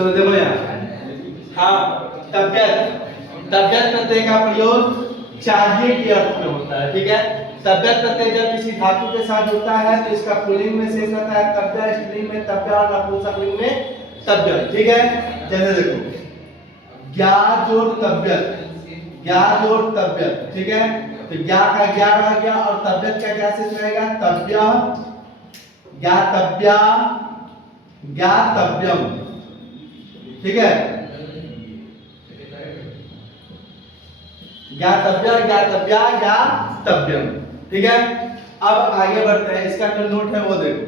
चलो देखो यहाँ, हाँ तबियत, तबियत प्रत्यय का प्रयोग चाहिए के अर्थ में होता है, ठीक है। तबियत प्रत्यय जब किसी धातु के साथ होता है तो इसका पुल्लिंग में शेष रहता है तब्य, स्त्रीलिंग में तब्य और नपुंसकलिंग में तब्य, ठीक है। जैसे देखो ज्ञा जोड़ तबियत, ज्ञा जोड़ तबियत, ठीक है। तो ज्ञा का ज्ञा रह गया और तबियत का क्या शेष रहेगा, तब्य, ज्ञा तब्या, ज्ञा तब्यम, ठीक है। ज्ञातव्य, ज्ञातव्या, ज्ञातव्यम, ठीक है। अब आगे बढ़ते हैं, इसका जो नोट है वो देखो।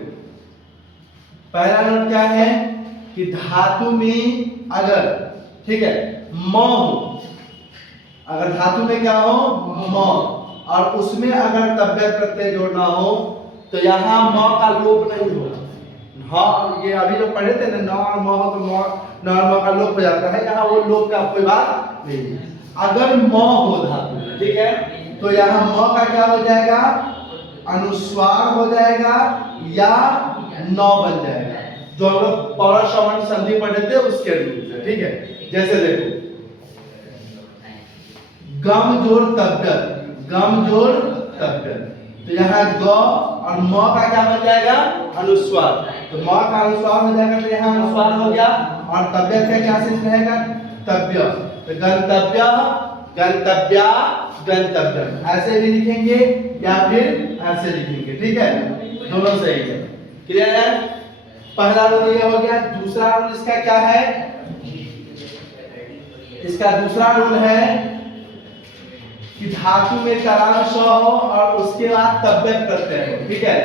पहला नोट क्या है कि धातु में अगर, ठीक है, म हो, अगर धातु में क्या हो म, और उसमें अगर तबियत प्रत्यय जोड़ना हो तो यहाँ म का लोप नहीं होगा। हाँ ये अभी जो पढ़े थे ना, न और म हो तो म का लोप हो जाता है, यहाँ वो लोप का कोई बात नहीं है। अगर म हो धातु, ठीक है, तो यहाँ म का क्या हो जाएगा, अनुस्वार हो जाएगा या न बन जाएगा, जो हम लोग पौरा श्रवण संधि पढ़े थे उसके अनुरूप है, ठीक है। जैसे देखो गम जोड़ तबियत, गम जोड़ तबियत, तो यहाँ ग और म का क्या बन जाएगा, अनुस्वार, तो म का अनुस्वार हो जाएगा तो यहाँ अनुस्वार हो गया, और तबियत का क्या शेष रहेगा, तब्य, तो गंतव्य, गंतव्या, गंतव्यम, ऐसे भी लिखेंगे या फिर ऐसे लिखेंगे, ठीक है, दोनों सही है। क्लियर है। पहला रूल ये हो गया। दूसरा रूल इसका क्या है, इसका दूसरा रूल है कि धातु में तलाम श हो और उसके बाद तबियत प्रत्यय हो, ठीक है।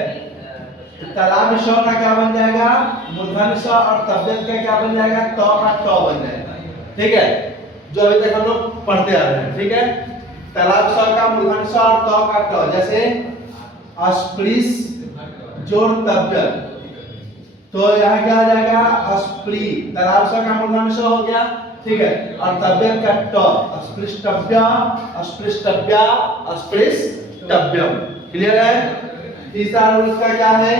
तो तलाम श का क्या बन जाएगा, मूर्धन्य श, और तबियत का क्या बन जाएगा, त का ट बन जाएगा, ठीक है, जो अभी तक हम लोग पढ़ते आ रहे हैं, ठीक है। तलाम श का मूर्धन्य श और त का ट, जैसे अस्पृश जोड़ तबियत, तो यहाँ क्या आ जाएगा, अस्प्री, तलाम श का मूर्धन्य श हो गया, ठीक है, और तबियत का ट, अस्पृष्टव्य, अस्पृष्टव्या, अस्पृष्टव्यम। क्लियर है। तीसरा रूल इसका क्या है,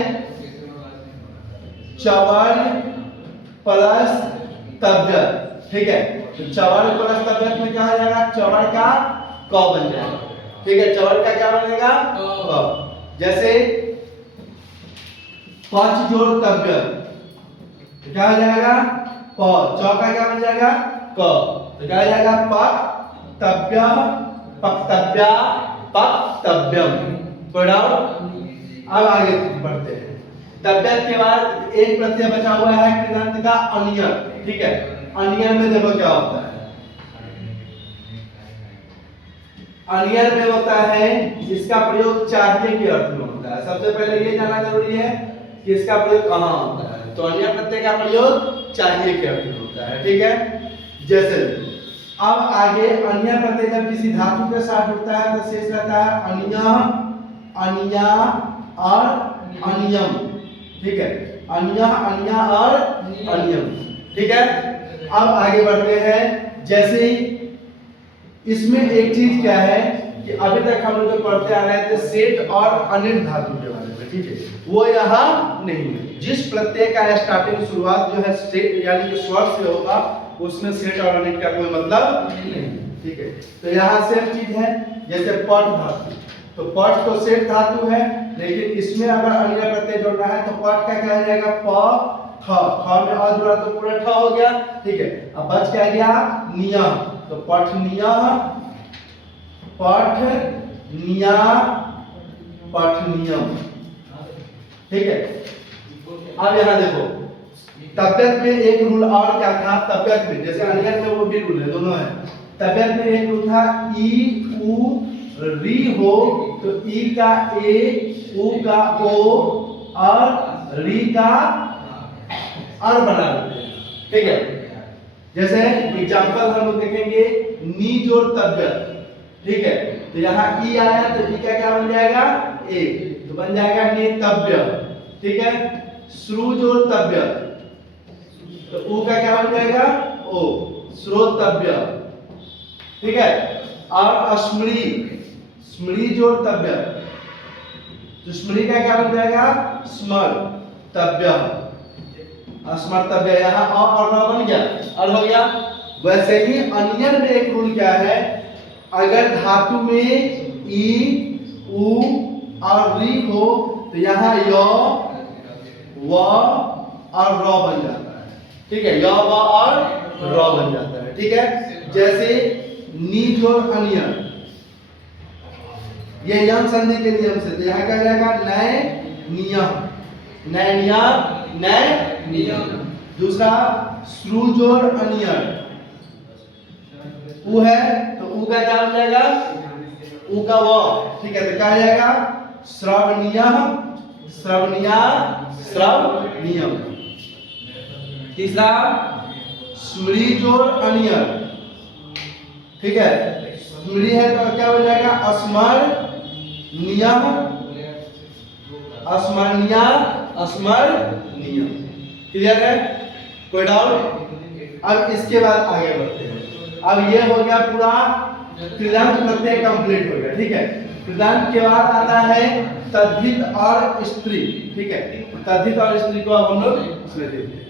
चवर्ण प्लस तबियत, ठीक है, तो चवर्ण प्लस तबियत में क्या हो जाएगा, चवर्ण का क बन जाएगा, ठीक है, चवर्ण का क्या बनेगा, क। जैसे पच जोड़ तबियत, तो क्या हो जाएगा, प, च का क्या बन जाएगा, क, तो क्या हो जाएगा, पक तब्य, पक्तव्या, पक्तव्यम। पढ़ाओ। अब आगे बढ़ते हैं। तबियत के बाद एक प्रत्यय बचा हुआ है कृदंत का, अनियर, ठीक है। अनियर में देखो क्या होता है, अनियर में होता है इसका प्रयोग चाहिए के अर्थ में होता है। सबसे पहले ये जानना जरूरी है कि इसका प्रयोग कहाँ होता है, तो अनियर प्रत्यय का प्रयोग चाहिए के अर्थ में होता है, ठीक है। जैसे अब आगे अन्य प्रत्यय जब किसी धातु के साथ होता है तो शेष रहता है अनिया, अनिया और अनियम, ठीक है, अनिया, अनिया और अनियम, ठीक है। अब आगे बढ़ते हैं। जैसे इसमें एक चीज क्या है कि अभी तक हम लोग पढ़ते आ रहे थे सेठ और अनिट धातु के बारे में, ठीक है, वो यहाँ नहीं है। जिस प्रत्यय का स्टार्टिंग शुरुआत जो है सेठ यानी कि स्वर से होगा उसमें सेठ और अनिट का कोई मतलब नहीं, ठीक है। तो यहाँ सेम चीज है, जैसे पट धातु, तो पट तो सेठ धातु है, लेकिन इसमें अगर अन्य प्रत्यय जोड़ना है तो पट का क्या हो जाएगा, प ठ, ठ में अ जुड़ा तो पूरा ठ हो गया, ठीक है। अब बच क्या गया, निया, तो पठनिया, पठनिया, पठनियम, ठीक है। अब यहाँ देखो तबियत में एक रूल और क्या था, तबियत में जैसे अनियत में वो भी रूल है, दोनों है। तबियत में एक रूल था, ई उ री हो तो ई का ए, उ का ओ और री का और बना देते हैं, ठीक है। जैसे एग्जांपल हम लोग देखेंगे, नी जोड़ तबियत, ठीक है, तो यहाँ ई आया तो ई का क्या बन जाएगा, ए, तो बन जाएगा नेतव्य, ठीक है। श्रु जोड़ तबियत, तो उ का क्या बन जाएगा, ओ, श्रोतव्य, ठीक है। और अस्मृ, स्मृ जोड़ तबियत, तो स्मृ का क्या बन जाएगा, स्मर तव्य, अस्मर्तव्य, यहाँ और र बन गया और हो गया। वैसे ही अनियन में एक रूल क्या है, अगर धातु में ई उ और री हो तो यहाँ य व और र बन जाता है, ठीक है, य व और र बन जाता है, ठीक है। जैसे नी जोड़ अनियन, ये यम संधि के नियम से, तो यहाँ क्या जाएगा नए नियम, नए नियम, नए नियम। दूसरा श्रु जोड़ अनियन, उ है तो उ का क्या हो जाएगा, उ का व, ठीक है, तो क्या जाएगा श्रवणीय, श्रवणीय, श्रवणीयम। तीसरा स्मृति जोड़ अनियन, ठीक है, स्मृति है तो क्या हो जाएगा अस्मरणीय, अस्मरणीय, अस्मरणीय। क्लियर है, कोई डाउट? अब इसके बाद आगे बढ़ते हैं। अब ये हो गया पूरा कृदंत प्रत्यय कंप्लीट हो गया, ठीक है। कृदंत के बाद आता है तद्धित और स्त्री, ठीक है, तद्धित और स्त्री को अब हम लोग इसमें देखते हैं।